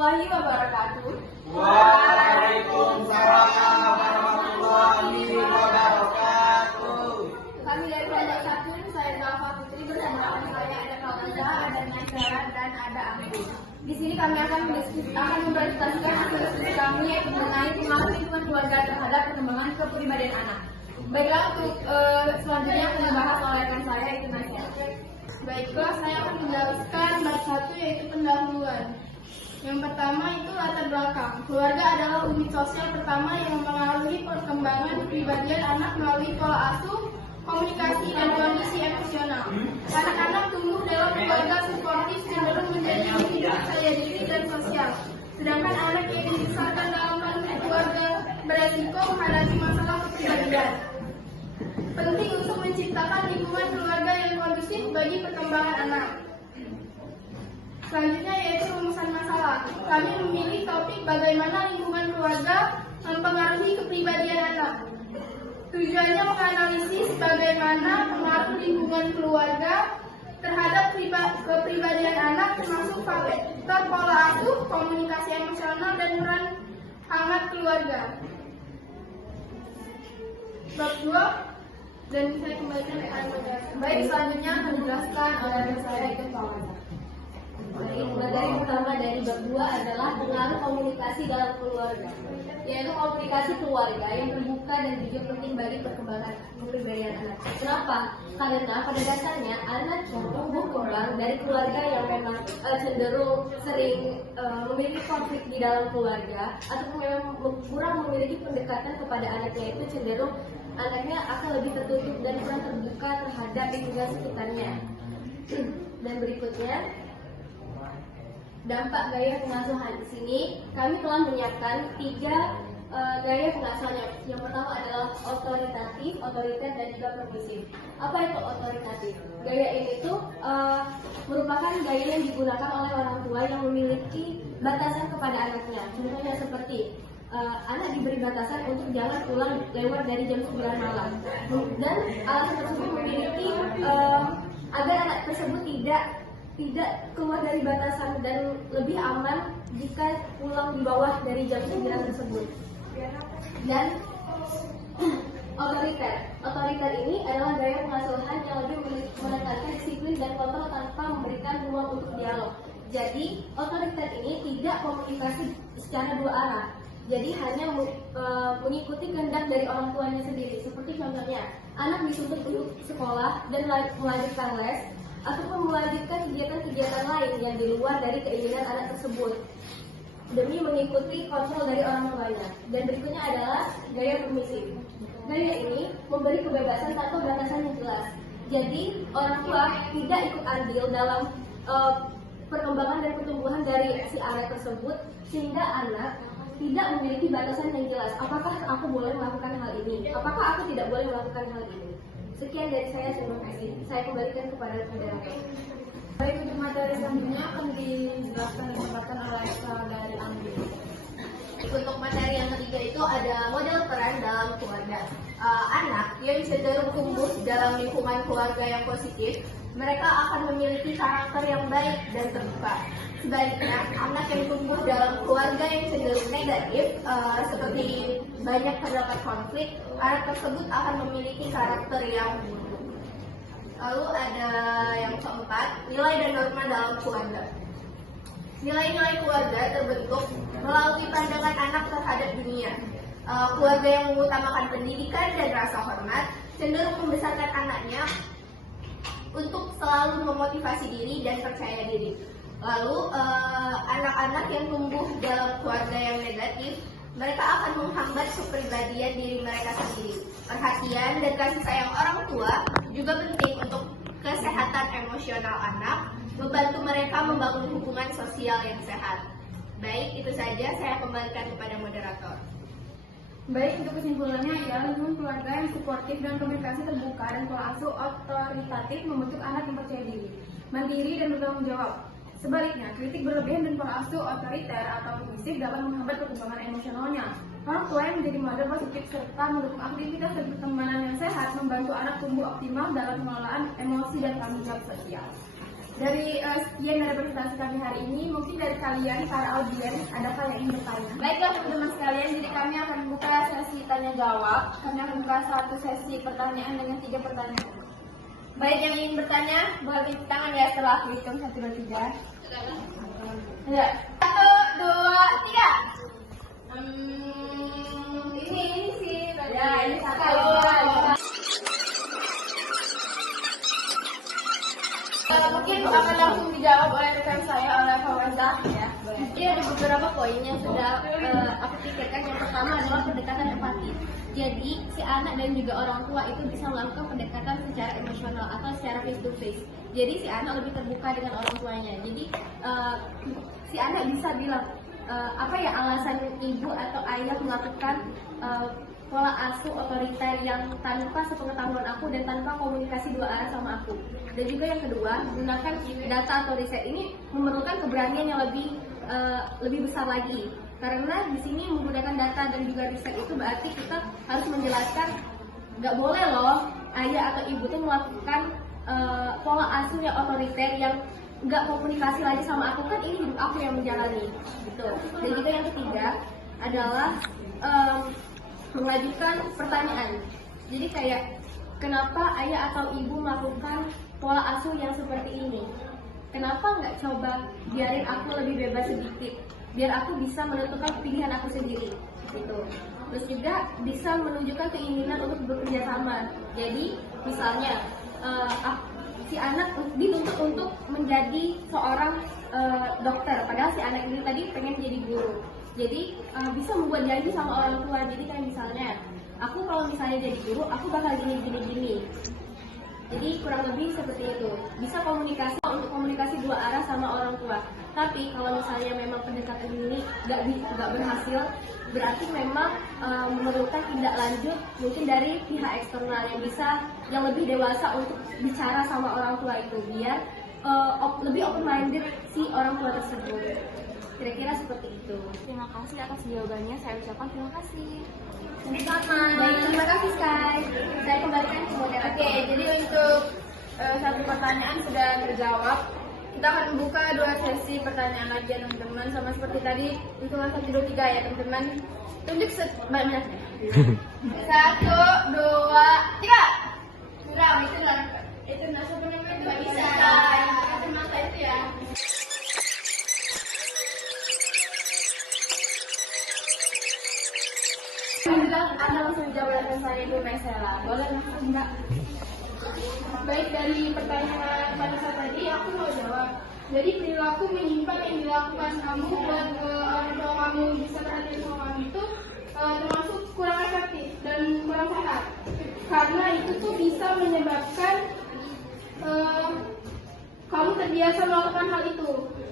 warahmatullahi wabarakatuh. Waalaikumsalam warahmatullahi wabarakatuh. Kami dari Pondok Satun, saya Zalfa Putri bersama saya ada Kawanza, ada Naisara, dan ada Amri. Di sini kami akan mempresentasikan hasil studi kami yaitu mengenai pengaruh lingkungan keluarga terhadap perkembangan kepribadian anak. Baiklah, untuk selanjutnya akan dibahas oleh rekan saya itu Naisara. Baiklah, saya akan menjelaskan bab 1 yaitu pendahuluan. Yang pertama itu latar belakang. Keluarga adalah unit sosial pertama yang mempengaruhi perkembangan kepribadian anak melalui pola asuh, komunikasi, dan kondisi emosional. Anak-anak tumbuh dalam keluarga suportif cenderung menjadi individu percaya diri dan sosial. Sedangkan anak yang dibesarkan dalam keluarga beresiko menghadapi masalah kepribadian. Penting untuk menciptakan lingkungan keluarga yang kondusif bagi perkembangan anak. Selanjutnya yaitu rumusan masalah. Kami memilih topik bagaimana lingkungan keluarga mempengaruhi kepribadian anak. Tujuannya menganalisis bagaimana pengaruh lingkungan keluarga terhadap kepribadian anak termasuk faktor pola asuh, komunikasi emosional, dan peran hangat keluarga. Bab 2 dan saya kembalikan ke Anda. Baik, selanjutnya akan dijelaskan oleh rekan saya itu Kawanza. Baik, materi pertama dari bab 2 adalah pengaruh komunikasi dalam keluarga, yaitu komunikasi keluarga yang terbuka dan jujur penting bagi perkembangan kepribadian anak. Kenapa? Karena pada dasarnya anak tumbuh kembang dari keluarga yang memang cenderung sering memiliki konflik di dalam keluarga, atau memang kurang memiliki pendekatan kepada anaknya, itu cenderung anaknya akan lebih tertutup dan kurang terbuka terhadap lingkungan sekitarnya. Dan berikutnya, dampak gaya pengasuhan. Di sini kami telah menyiapkan 3 gaya pengasuhan. Yang pertama adalah otoritatif, otoriter, dan juga permisif. Apa itu otoritatif? Gaya ini tuh merupakan gaya yang digunakan oleh orang tua yang memiliki batasan kepada anaknya. Contohnya seperti anak diberi batasan untuk jangan pulang lewat dari jam 9 malam. Dan alasan tersebut memiliki agar anak tersebut tidak keluar dari batasan dan lebih aman jika pulang di bawah dari jam 9 tersebut. Dan otoriter ini adalah gaya pengasuhan yang lebih menekankan disiplin dan kontrol tanpa memberikan ruang untuk dialog. Jadi otoriter ini tidak komunikasi secara dua arah. Jadi hanya mengikuti kehendak dari orang tuanya sendiri. Seperti contohnya, anak dituntut untuk sekolah dan melanjutkan les, ataupun melanjutkan kegiatan-kegiatan lain yang di luar dari keinginan anak tersebut demi mengikuti kontrol dari orang tuanya. Dan berikutnya adalah gaya permisif. Gaya ini memberi kebebasan tanpa batasan yang jelas. Jadi orang tua tidak ikut andil dalam perkembangan dan pertumbuhan dari si anak tersebut, sehingga anak tidak memiliki batasan yang jelas. Apakah aku boleh melakukan hal ini? Apakah aku tidak boleh melakukan hal ini? Sekian dari saya, terima kasih. Saya kembalikan kepada moderator. Baik, untuk materi selanjutnya akan dijelaskan dan disampaikan oleh saudari Amri. Untuk materi yang ketiga itu ada model peran dalam keluarga. Anak yang cenderung tumbuh dalam lingkungan keluarga yang positif, mereka akan memiliki karakter yang baik dan terbuka. Sebaliknya, anak yang tumbuh dalam keluarga yang cenderung negatif, seperti banyak terdapat konflik, anak tersebut akan memiliki karakter yang buruk. Lalu ada yang keempat, nilai dan norma dalam keluarga. Nilai-nilai keluarga terbentuk melalui pandangan anak terhadap dunia. Keluarga yang mengutamakan pendidikan dan rasa hormat cenderung membesarkan anaknya untuk selalu memotivasi diri dan percaya diri. Lalu anak-anak yang tumbuh dalam keluarga yang negatif, mereka akan menghambat kepribadian diri mereka sendiri. Perhatian dan kasih sayang orang tua juga penting untuk kesehatan emosional anak, membantu mereka membangun hubungan sosial yang sehat. Baik, itu saja, saya kembalikan kepada moderator. Baik, untuk kesimpulannya ialah lingkungan keluarga yang suportif dan komunikasi terbuka dan pola asuh otoritatif membentuk anak yang percaya diri, mandiri, dan bertanggung jawab. Sebaliknya, kritik berlebihan dan pola asuh otoriter atau permisif dapat menghambat perkembangan emosionalnya. Orang tua yang menjadi model positif serta mendukung aktivitas dan perkembangan yang sehat membantu anak tumbuh optimal dalam pengelolaan emosi dan tanggung jawab sosial. Dari sekian dari presentasi kami hari ini, mungkin dari kalian para audiens adakah yang ingin bertanya? Baiklah teman-teman sekalian, jadi kami akan buka sesi tanya jawab. Kami akan buka satu sesi pertanyaan dengan 3 pertanyaan. Baik, yang ingin bertanya boleh angkat tangan ya setelah aku hitung 1, 2, 3. Ya. 1, 2, 3. Ini sih. Ya, ini satu. Mungkin akan langsung dijawab oleh rekan saya, oleh Fawazah ya. Jadi ada beberapa poin yang sudah aku pikirkan. Yang pertama adalah pendekatan empati. Jadi si anak dan juga orang tua itu bisa melakukan pendekatan secara emosional atau secara face to face. Jadi si anak lebih terbuka dengan orang tuanya. Jadi si anak bisa bilang apa ya alasan ibu atau ayah melakukan pola asuh otoriter yang tanpa sepengetahuan aku dan tanpa komunikasi 2 arah sama aku. Dan juga yang kedua, menggunakan data atau riset ini memerlukan keberanian yang lebih besar lagi. Karena di sini menggunakan data dan juga riset itu berarti kita harus menjelaskan nggak boleh loh ayah atau ibu tuh melakukan pola asuh yang otoriter yang nggak komunikasi lagi sama aku, kan ini hidup aku yang menjalani gitu. Dan juga yang ketiga adalah mengajukan pertanyaan. Jadi kayak kenapa ayah atau ibu melakukan pola asuh yang seperti ini? Kenapa nggak coba biarin aku lebih bebas sedikit, biar aku bisa menentukan pilihan aku sendiri gitu. Terus juga bisa menunjukkan keinginan untuk bekerja sama. Jadi misalnya si anak dituntut untuk menjadi seorang dokter, padahal si anak ini tadi pengen jadi guru. Jadi bisa membuat janji sama orang tua. Jadi kayak misalnya, aku kalau misalnya jadi guru, aku bakal gini. Jadi kurang lebih seperti itu. Bisa komunikasi untuk komunikasi 2 arah sama orang tua. Tapi kalau misalnya memang pendekatan ini nggak berhasil, berarti memang memerlukan tindak lanjut mungkin dari pihak eksternal yang lebih dewasa untuk bicara sama orang tua itu, biar lebih open minded si orang tua tersebut. Kira-kira seperti itu. Terima kasih atas jawabannya. Saya ucapkan terima kasih. Sama. Baik, terima kasih Sky. Saya kembalikan ke moderator. Oke, jadi untuk satu pertanyaan sudah terjawab. Kita akan buka 2 sesi pertanyaan lagi ya teman-teman. Sama seperti tadi, hitungan 1, 2, 3 ya teman-teman. Tunjuk sebanyak-banyaknya. 1, 2, 3. Enggak, itu nasa namanya nggak bisa. Kacamata itu ya. Anda langsung jawab dengan saya dulu, Mesela. Boleh langsung Mbak? Baik, dari pertanyaan pada saat tadi aku mau jawab. Jadi perilaku menyimpang yang dilakukan kamu buat orang tua kamu bisa perhatian sama kamu itu termasuk kurang efektif dan kurang sehat. Karena itu tuh bisa menyebabkan kamu terbiasa melakukan hal itu.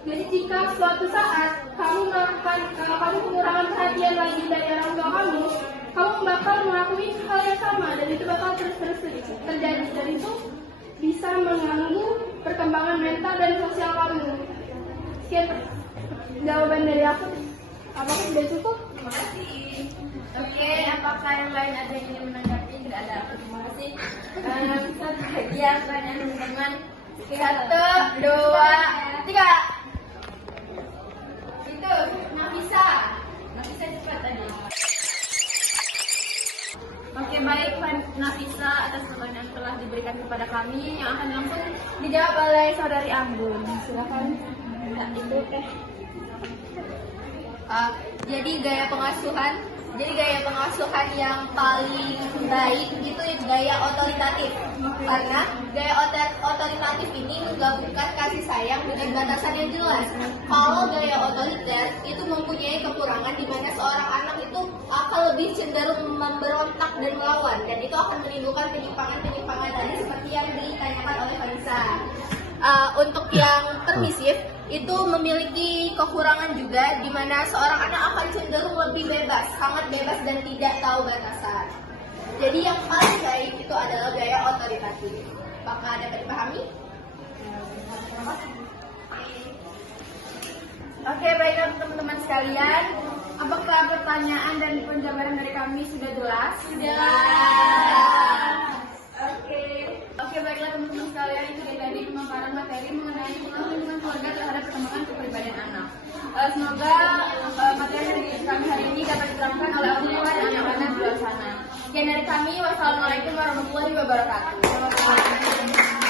Jadi jika suatu saat kamu kekurangan perhatian lagi dari orang tua kamu bakal melakukan hal yang sama dan itu bakal terus terjadi, dan itu bisa mengganggu perkembangan mental dan sosial kamu. Sekian jawaban dari aku. Apakah sudah cukup? Terima kasih. Oke, apakah yang lain ada yang ingin menanggapi? Tidak ada. Terima kasih. Satu lagi ya pertanyaan teman-teman. 1, 2, 3. Itu Nafisa cepat tadi. Oke, baik Nafisa atas pertanyaan yang telah diberikan kepada kami yang akan langsung dijawab oleh saudari Anggun. Silakan. Ya, itu teh. Jadi gaya pengasuhan yang paling baik itu gaya otoritatif. Karena gaya otoritatif ini menggabungkan kasih sayang dengan batasan yang jelas. Kalau gaya otoriter itu mempunyai kekurangan di mana seorang anak itu akan lebih cenderung memberontak dan melawan, dan itu akan menimbulkan penyimpangan tadi seperti yang ditanyakan oleh Vanessa. Untuk yang permisif itu memiliki kekurangan juga di mana seorang anak akan cenderung lebih bebas, sangat bebas dan tidak tahu batasan. Jadi yang paling baik itu adalah gaya otoritatif. Apakah dapat dipahami? Oke, baiklah teman-teman sekalian. Apakah pertanyaan dan penjabaran dari kami sudah jelas? Sudah. Oke, baiklah teman-teman sekalian, itu tadi pemaparan materi mengenai Semoga materi dari kami hari ini dapat diterapkan oleh orang tua dan anak-anak di luar sana. Sekian dari kami, wassalamualaikum warahmatullahi wabarakatuh.